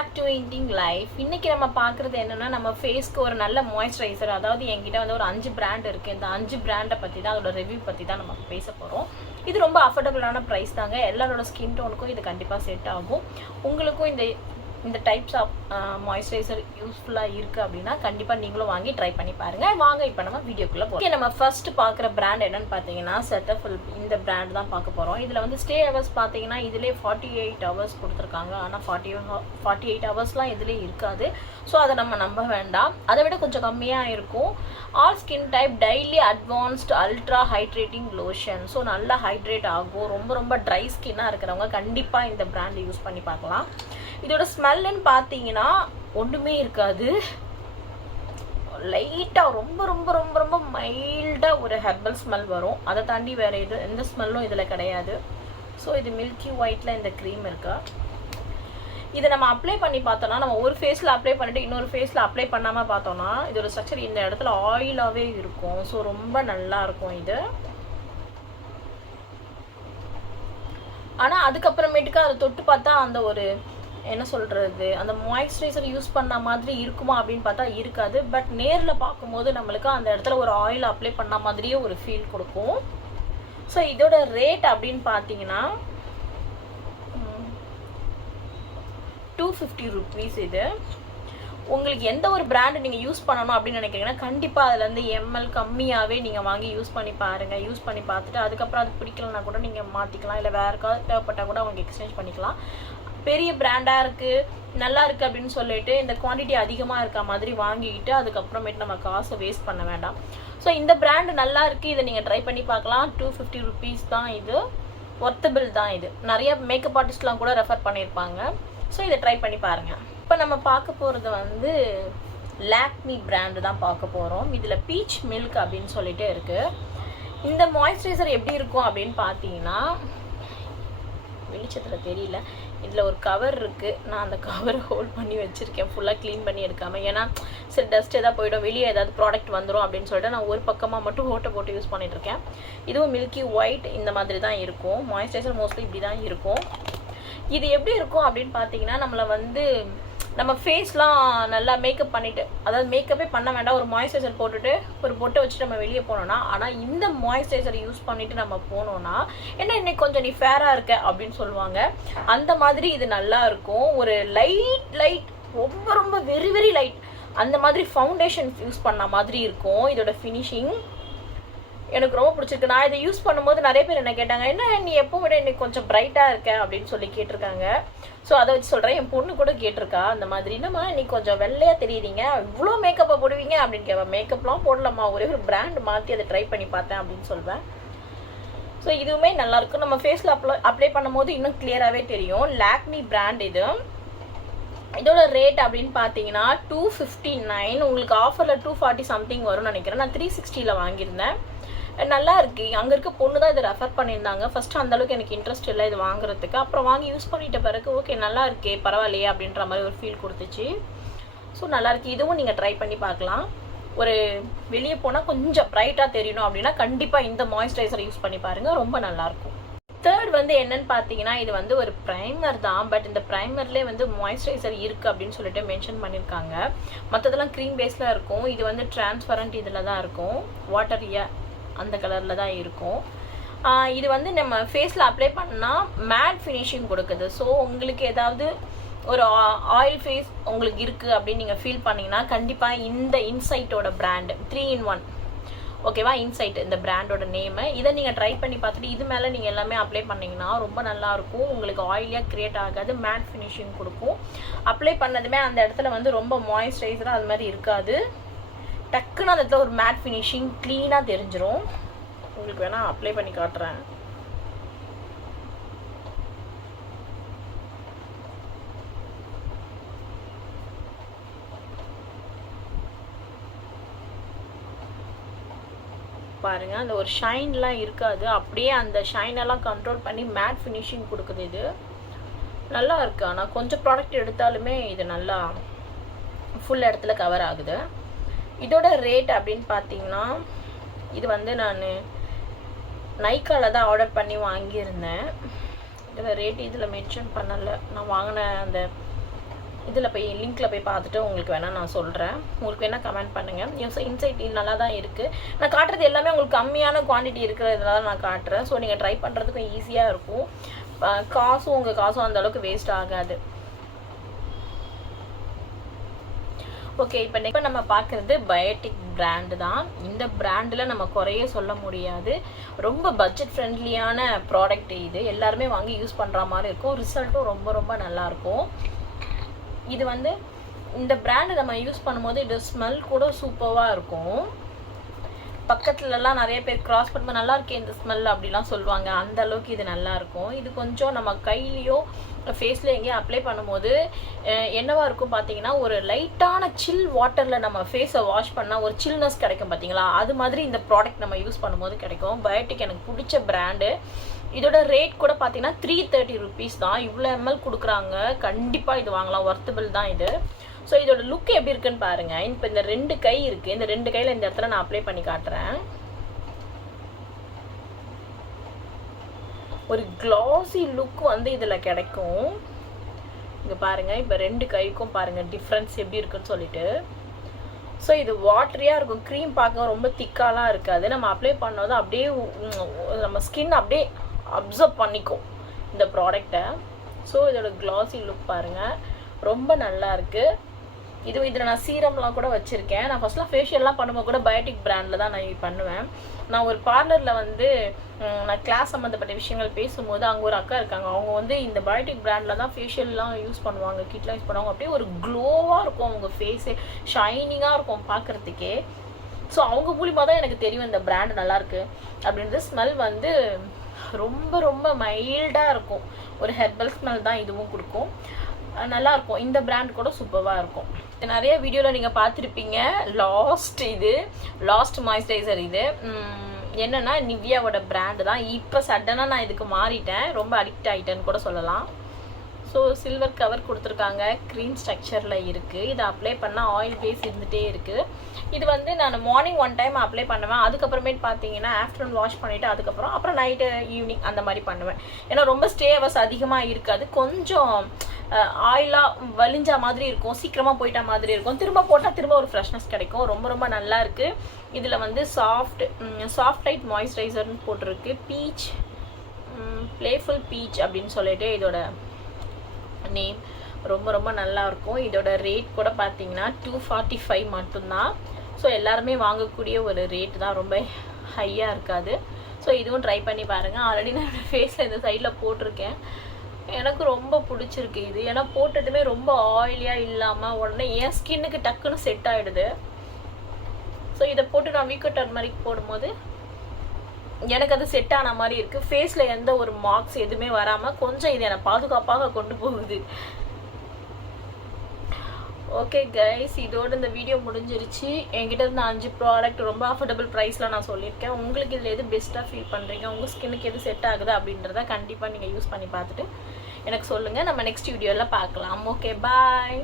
Back to இண்டிங் life. இன்றைக்கி நம்ம பார்க்குறது என்னென்னா, நம்ம ஃபேஸ்க்கு ஒரு நல்ல மாய்ஸ்சரைசர். அதாவது என்கிட்ட வந்து ஒரு 5 பிராண்ட் இருக்குது. இந்த 5 பிராண்டை பற்றி தான், அதோட ரிவ்யூ பற்றி தான் நம்ம பேச போகிறோம். இது ரொம்ப அஃபோர்டபுளான ப்ரைஸ் தாங்க. எல்லாரோட ஸ்கின் டோனுக்கும் இது கண்டிப்பாக செட் ஆகும். உங்களுக்கும் இந்த டைப்ஸ் ஆஃப் மாய்ஸ்சரைசர் யூஸ்ஃபுல்லாக இருக்குது அப்படின்னா கண்டிப்பாக நீங்களும் வாங்கி ட்ரை பண்ணி பாருங்கள். வாங்க இப்போ நம்ம வீடியோக்குள்ளே போகிறோம். நம்ம ஃபஸ்ட்டு பார்க்குற பிராண்ட் என்னென்னு பார்த்தீங்கன்னா செட்டஃபில். இந்த பிராண்ட் தான் பார்க்க போகிறோம். இதில் வந்து ஸ்டே ஹவர்ஸ் பார்த்தீங்கன்னா இதிலே 48 ஹவர்ஸ் கொடுத்துருக்காங்க. ஆனால் 48 ஹவர்ஸ்லாம் இதிலே இருக்காது. ஸோ அதை நம்ம நம்ப வேண்டாம். அதை விட கொஞ்சம் கம்மியாக இருக்கும். All skin type daily advanced ultra hydrating lotion. So நல்லா ஹைட்ரேட் ஆகும். ரொம்ப ரொம்ப ட்ரை ஸ்கின்னாக இருக்கிறவங்க கண்டிப்பாக இந்த பிராண்ட் யூஸ் பண்ணி பார்க்கலாம். இதோட ஸ்மெல்லுன்னு பார்த்தீங்கன்னா ஒன்றுமே இருக்காது. லைட்டாக ரொம்ப ரொம்ப ரொம்ப ரொம்ப மைல்டாக ஒரு ஹெர்பல் ஸ்மெல் வரும். அதை தாண்டி வேறு எந்த ஸ்மெல்லும் இதில் கிடையாது. ஸோ இது மில்கி ஒயிட்டில் இந்த க்ரீம் இருக்கா. இதை நம்ம அப்ளை பண்ணி பார்த்தோன்னா, நம்ம ஒரு ஃபேஸில் அப்ளை பண்ணிவிட்டு இன்னொரு ஃபேஸில் அப்ளை பண்ணாமல் பார்த்தோன்னா இதோட ஸ்ட்ரக்சர் இந்த இடத்துல ஆயிலாகவே இருக்கும். ஸோ ரொம்ப நல்லாயிருக்கும் இது. ஆனால் அதுக்கப்புறமேட்டுக்கு அதை தொட்டு பார்த்தா அந்த ஒரு என்ன சொல்கிறது, அந்த மாய்ஸ்சரைசர் யூஸ் பண்ண மாதிரி இருக்குமா அப்படின்னு பார்த்தா இருக்காது. பட் நேரில் பார்க்கும்போது நம்மளுக்கு அந்த இடத்துல ஒரு ஆயில் அப்ளை பண்ண மாதிரியே ஒரு ஃபீல் கொடுக்கும். ஸோ இதோட ரேட் அப்படின்னு பார்த்தீங்கன்னா 250 rupees. இது உங்களுக்கு எந்த ஒரு பிராண்டு நீங்கள் யூஸ் பண்ணணும் அப்படின்னு நினைக்கிறீங்கன்னா கண்டிப்பாக அதுலேருந்து எம்எல் கம்மியாகவே நீங்கள் வாங்கி யூஸ் பண்ணி பாருங்கள். யூஸ் பண்ணி பார்த்துட்டு அதுக்கப்புறம் அது பிடிக்கலன்னா கூட நீங்கள் மாற்றிக்கலாம். இல்லை வேறு ஏதாவது தேவைப்பட்டால் கூட அவங்க எக்ஸ்சேஞ்ச் பண்ணிக்கலாம். பெரிய பிராண்டாக இருக்குது, நல்லா இருக்குது அப்படின்னு சொல்லிட்டு இந்த குவான்டிட்டி அதிகமாக இருக்க மாதிரி வாங்கிக்கிட்டு அதுக்கப்புறமேட்டு நம்ம காசை வேஸ்ட் பண்ண வேண்டாம். ஸோ இந்த பிராண்டு நல்லா இருக்குது. இதை நீங்கள் ட்ரை பண்ணி பார்க்கலாம். 250 rupees தான். இது ஒர்த்தபிள் தான். இது நிறைய மேக்கப் ஆர்டிஸ்ட்லாம் கூட ரெஃபர் பண்ணியிருப்பாங்க. ஸோ இதை ட்ரை பண்ணி பாருங்கள். இப்போ நம்ம பார்க்க போகிறது வந்து லாக்மி பிராண்டு தான் பார்க்க போகிறோம். இதில் பீச் மில்க் அப்படின்னு சொல்லிட்டு இருக்குது. இந்த மாய்ஸ்சரைசர் எப்படி இருக்கும் அப்படின்னு பார்த்தீங்கன்னா, வெளிச்சத்தில் தெரியல, இதில் ஒரு கவர் இருக்குது. நான் அந்த கவரை ஹோல்ட் பண்ணி வச்சுருக்கேன், ஃபுல்லாக க்ளீன் பண்ணி எடுக்காமல். ஏன்னா சரி டஸ்ட் எதாவது போய்டும், வெளியே ஏதாவது ப்ராடக்ட் வந்துடும் அப்படின்னு சொல்லிட்டு நான் ஒரு பக்கமாக மட்டும் ஓட்டை போட்டு யூஸ் பண்ணிகிட்ருக்கேன். இதுவும் மில்கி ஒயிட் இந்த மாதிரி தான் இருக்கும். மாய்ஸ்சரைசர் மோஸ்ட்லி இப்படி தான் இருக்கும். இது எப்படி இருக்கும் அப்படின்னு பார்த்தீங்கன்னா, நம்மளை வந்து நம்ம ஃபேஸ்லாம் நல்லா மேக்கப் பண்ணிவிட்டு, அதாவது மேக்கப்பே பண்ண வேண்டாம், ஒரு மாய்ஸ்சரைசர் போட்டுட்டு ஒரு பொட்டை வச்சுட்டு நம்ம வெளியே போனோன்னா, ஆனால் இந்த மாய்ஸ்சரைசர் யூஸ் பண்ணிவிட்டு நம்ம போனோன்னா என்ன இன்னைக்கு கொஞ்சம் நீ ஃபேராக இருக்க அப்படின்னு சொல்லுவாங்க. அந்த மாதிரி இது நல்லா இருக்கும். ஒரு லைட் ரொம்ப ரொம்ப வெரி வெரி லைட் அந்த மாதிரி ஃபவுண்டேஷன் யூஸ் பண்ண மாதிரி இருக்கும். இதோட ஃபினிஷிங் எனக்கு ரொம்ப பிடிச்சிருக்கு. நான் இதை யூஸ் பண்ணும்போது நிறைய பேர் என்ன கேட்டாங்க, என்ன நீ எப்போ விட இன்னைக்கு கொஞ்சம் பிரைட்டாக இருக்க அப்படின்னு சொல்லி கேட்டிருக்காங்க. ஸோ அதை வச்சு சொல்கிறேன். என் பொண்ணு கூட கேட்டிருக்கா அந்த மாதிரி, என்னம்மா இன்னைக்கு கொஞ்சம் வெள்ளையாக தெரியுறீங்க, இவ்வளோ மேக்கப்பை போடுவீங்க அப்படின்னு கேட்பேன். மேக்கப்லாம் போடலாமா, ஒரே ஒரு பிராண்ட் மாற்றி அதை ட்ரை பண்ணி பார்த்தேன் அப்படின்னு சொல்வேன். ஸோ இதுவுமே நல்லாயிருக்கும். நம்ம ஃபேஸில் அப்ளை பண்ணும்போது இன்னும் கிளியராகவே தெரியும். லாக்மி பிராண்ட் இது. இதோட ரேட் அப்படின்னு பார்த்தீங்கன்னா 259. உங்களுக்கு ஆஃபரில் 240 சம்திங் வரும்னு நினைக்கிறேன். நான் 360 வாங்கியிருந்தேன். நல்லா இருக்கு. அங்கே இருக்க பொண்ணு தான் இதை ரெஃபர் பண்ணியிருந்தாங்க. ஃபஸ்ட்டு அந்தளவுக்கு எனக்கு இன்ட்ரெஸ்ட் இல்லை இது வாங்குறதுக்கு. அப்புறம் வாங்கி யூஸ் பண்ணிட்ட பிறகு ஓகே நல்லா இருக்கே பரவாயில்லையே அப்படின்ற மாதிரி ஒரு ஃபீல் கொடுத்துச்சு. ஸோ நல்லாயிருக்கு. இதுவும் நீங்கள் ட்ரை பண்ணி பார்க்கலாம். ஒரு வெளியே போனால் கொஞ்சம் ப்ரைட்டாக தெரியணும் அப்படின்னா கண்டிப்பாக இந்த மாய்ஸ்சரைசர் யூஸ் பண்ணி பாருங்கள், ரொம்ப நல்லாயிருக்கும். தேர்ட் வந்து என்னன்னு பார்த்தீங்கன்னா, இது வந்து ஒரு ப்ரைமர் தான். பட் இந்த ப்ரைமர்லேயே வந்து மாய்ஸ்சரைசர் இருக்குது அப்படின்னு சொல்லிட்டு மென்ஷன் பண்ணியிருக்காங்க. மற்றதெல்லாம் க்ரீம் பேஸில் இருக்கும். இது வந்து டிரான்ஸ்பரண்ட் இதில் தான் இருக்கும். வாட்டர் அந்த கலரில் தான் இருக்கும். இது வந்து நம்ம ஃபேஸில் அப்ளை பண்ணால் மேட் ஃபினிஷிங் கொடுக்குது. ஸோ உங்களுக்கு ஏதாவது ஒரு ஆயில் ஃபேஸ் உங்களுக்கு இருக்குது அப்படின்னு நீங்கள் ஃபீல் பண்ணிங்கன்னா கண்டிப்பாக இந்த இன்சைட்டோட பிராண்டு 3-in-1 ஓகேவா, இன்சைட் இந்த பிராண்டோட நேமு. இதை நீங்கள் ட்ரை பண்ணி பார்த்துட்டு இது மேலே நீங்கள் எல்லாமே அப்ளை பண்ணிங்கன்னா ரொம்ப நல்லாயிருக்கும். உங்களுக்கு ஆயிலியாக க்ரியேட் ஆகாது, மேட் ஃபினிஷிங் கொடுக்கும். அப்ளை பண்ணதுமே அந்த இடத்துல வந்து ரொம்ப மாய்ஸ்சரைசராக அது மாதிரி இருக்காது. டக்குன்னு அந்த இடத்துல ஒரு மேட் ஃபினிஷிங் க்ளீனாக தெரிஞ்சிடும். உங்களுக்கு வேணால் அப்ளை பண்ணி காட்டுறேன். பாருங்கள், அந்த ஒரு ஷைன்லாம் இருக்காது. அப்படியே அந்த ஷைனெல்லாம் கண்ட்ரோல் பண்ணி மேட் ஃபினிஷிங் கொடுக்குது. இது நல்லா இருக்கு. ஆனால் கொஞ்சம் ப்ராடக்ட் எடுத்தாலுமே இது நல்லா ஃபுல் இடத்துல கவர் ஆகுது. இதோட ரேட் அப்படின்னு பார்த்தீங்கன்னா, இது வந்து நான் நைக்காவில் தான் ஆர்டர் பண்ணி வாங்கியிருந்தேன். இதில் ரேட் இதில் மென்ஷன் பண்ணலை. நான் வாங்கின அந்த இதில் போய் லிங்க்கில் போய் பார்த்துட்டு உங்களுக்கு வேணால் நான் சொல்கிறேன். உங்களுக்கு வேணால் கமெண்ட் பண்ணுங்கள். இன்சைட் நல்லா தான் இருக்குது. நான் காட்டுறது எல்லாமே உங்களுக்கு கம்மியான குவான்டிட்டி இருக்கிறதுனால நான் காட்டுறேன். ஸோ நீங்கள் ட்ரை பண்ணுறதுக்கும் ஈஸியாக இருக்கும். காசும் உங்கள் காசும் அந்தளவுக்கு வேஸ்ட் ஆகாது. ஓகே, இப்போ நம்ம பார்க்குறது பயோட்டிக் பிராண்டு தான். இந்த பிராண்டில் நம்ம குறைய சொல்ல முடியாது. ரொம்ப பட்ஜெட் ஃப்ரெண்ட்லியான ப்ராடக்ட் இது. எல்லாருமே வாங்கி யூஸ் பண்ணுற மாதிரி இருக்கும். ரிசல்ட்டும் ரொம்ப ரொம்ப நல்லாயிருக்கும். இது வந்து இந்த பிராண்டு நம்ம யூஸ் பண்ணும்போது இது ஸ்மெல் கூட சூப்பராக இருக்கும். பக்கத்துலலாம் நிறைய பேர் கிராஸ் பண்ணும்போது நல்லா இருக்கே இந்த ஸ்மெல் அப்படிலாம் சொல்லுவாங்க. அந்த அளவுக்கு இது நல்லாயிருக்கும். இது கொஞ்சம் நம்ம கையிலையோ ஃபேஸில் எங்கேயும் அப்ளை பண்ணும்போது என்னவா இருக்கும் பார்த்தீங்கன்னா, ஒரு லைட்டான சில் வாட்டரில் நம்ம ஃபேஸை வாஷ் பண்ணால் ஒரு சில்னஸ் கிடைக்கும் பார்த்தீங்களா, அது மாதிரி இந்த ப்ராடக்ட் நம்ம யூஸ் பண்ணும்போது கிடைக்கும். பயோட்டிக் எனக்கு பிடிச்ச பிராண்டு. இதோட ரேட் கூட பார்த்தீங்கன்னா 330 rupees தான். இவ்வளோ எம்எல் கொடுக்குறாங்க. கண்டிப்பாக இது வாங்கலாம், ஒர்த்தபிள் தான் இது. ஸோ இதோட லுக் எப்படி இருக்குன்னு பாருங்கள். இப்போ இந்த 2 கை இருக்குது. இந்த 2 கையில் இந்த இடத்துல நான் அப்ளை பண்ணி காட்டுறேன். ஒரு கிளாசி லுக் வந்து இதில் கிடைக்கும். இங்கே பாருங்கள், இப்போ 2 கைக்கும் பாருங்கள் டிஃப்ரென்ஸ் எப்படி இருக்குன்னு சொல்லிட்டு. ஸோ இது வாட்டரியாக இருக்கும். க்ரீம் பார்க்க ரொம்ப திக்காலாம் இருக்காது. நம்ம அப்ளை பண்ணோது அப்படியே நம்ம ஸ்கின் அப்படியே அப்சர்வ் பண்ணிக்கும் இந்த ப்ராடக்டை. ஸோ இதோட கிளாசி லுக் பாருங்கள், ரொம்ப நல்லா இருக்குது. இதில் நான் சீரம்லாம் கூட வச்சுருக்கேன். நான் ஃபஸ்ட்லாம் ஃபேஷியல்லாம் பண்ணும்போது கூட பயோட்டிக் பிராண்டில் தான் நான் பண்ணுவேன். நான் ஒரு பார்லரில் வந்து நான் கிளாஸ் சம்மந்தப்பட்ட விஷயங்கள் பேசும்போது அங்கே ஒரு அக்கா இருக்காங்க. அவங்க வந்து இந்த பயோட்டிக் பிராண்டில் தான் ஃபேஷியல்லாம் யூஸ் பண்ணுவாங்க, கிட்லாம் யூஸ் பண்ணுவாங்க. அப்படியே ஒரு க்ளோவாக இருக்கும் அவங்க ஃபேஸே, ஷைனிங்காக இருக்கும் பார்க்குறதுக்கே. ஸோ அவங்க மூலிமா தான் எனக்கு தெரியும் இந்த பிராண்ட் நல்லாயிருக்கு அப்படின்றது. ஸ்மெல் வந்து ரொம்ப ரொம்ப மைல்டாக இருக்கும். ஒரு ஹெர்பல் ஸ்மெல் தான் இதுவும் கொடுக்கும். நல்லாயிருக்கும். இந்த பிராண்ட் கூட சூப்பராக இருக்கும். நிறைய வீடியோவில் நீங்கள் பார்த்துருப்பீங்க. லாஸ்ட் மாய்ஸ்சரைசர் இது என்னென்னா நிவ்யாவோட பிராண்டு தான். இப்போ சடனாக நான் இதுக்கு மாறிட்டேன், ரொம்ப அடிக்ட் ஆகிட்டேன்னு கூட சொல்லலாம். ஸோ சில்வர் கவர் கொடுத்துருக்காங்க, க்ரீம் ஸ்ட்ரக்சரில் இருக்குது. இதை அப்ளை பண்ணால் ஆயில் பேஸ் இருந்துகிட்டே இருக்குது. இது வந்து நான் மார்னிங் 1 டைம் அப்ளை பண்ணுவேன். அதுக்கப்புறமேட்டு பார்த்தீங்கன்னா ஆஃப்டர்நூன் வாஷ் பண்ணிவிட்டு அப்புறம் நைட்டு ஈவினிங் அந்த மாதிரி பண்ணுவேன். ஏன்னா ரொம்ப ஸ்டே ஹவர்ஸ் அதிகமாக இருக்காது. கொஞ்சம் ஆயிலாக வலிஞ்சா மாதிரி இருக்கும், சீக்கிரமாக போயிட்ட மாதிரி இருக்கும். திரும்ப போட்டால் திரும்ப ஒரு ஃப்ரெஷ்னஸ் கிடைக்கும். ரொம்ப ரொம்ப நல்லா இருக்குது. இதில் வந்து சாஃப்ட் லைட் மாய்ஸ்சரைசர்னு போட்டிருக்கு. பீச் பிளேஃபுல் பீச் அப்படின்னு சொல்லிட்டு இதோட நேம். ரொம்ப ரொம்ப நல்லாயிருக்கும். இதோட ரேட் கூட பார்த்தீங்கன்னா 245 மட்டும்தான். ஸோ எல்லாருமே வாங்கக்கூடிய ஒரு ரேட் தான், ரொம்ப ஹையாக இருக்காது. ஸோ இதுவும் ட்ரை பண்ணி பாருங்கள். ஆல்ரெடி நான் ஃபேஸில் இந்த சைடில் போட்டிருக்கேன். எனக்கு ரொம்ப பிடிச்சிருக்கு இது. ஏன்னா போட்டுட்டுமே ரொம்ப ஆயிலியாக இல்லாமல் உடனே என் ஸ்கின்னுக்கு டக்குன்னு செட் ஆகிடுது. ஸோ இதை போட்டு நான் வீக்கோ டர்மரிக் போடும்போது எனக்கு அது செட் ஆன மாதிரி இருக்குது. ஃபேஸில் எந்த ஒரு மார்க்ஸ் எதுவுமே வராமல் கொஞ்சம் இது என்னை பாதுகாப்பாக கொண்டு போகுது. ஓகே கைஸ், இதோடு இந்த வீடியோ முடிஞ்சிருச்சு. என்கிட்ட இருந்து 5 ப்ராடக்ட் ரொம்ப அஃபோர்டபுள் ப்ரைஸில் நான் சொல்லியிருக்கேன். உங்களுக்கு இதில் எது பெஸ்ட்டாக ஃபீல் பண்ணுறீங்க, உங்கள் ஸ்கின்னுக்கு எது செட் ஆகுது அப்படின்றத கண்டிப்பாக நீங்கள் யூஸ் பண்ணி பார்த்துட்டு எனக்கு சொல்லுங்கள். நம்ம நெக்ஸ்ட் வீடியோவில் பார்க்கலாம். ஓகே, பாய்.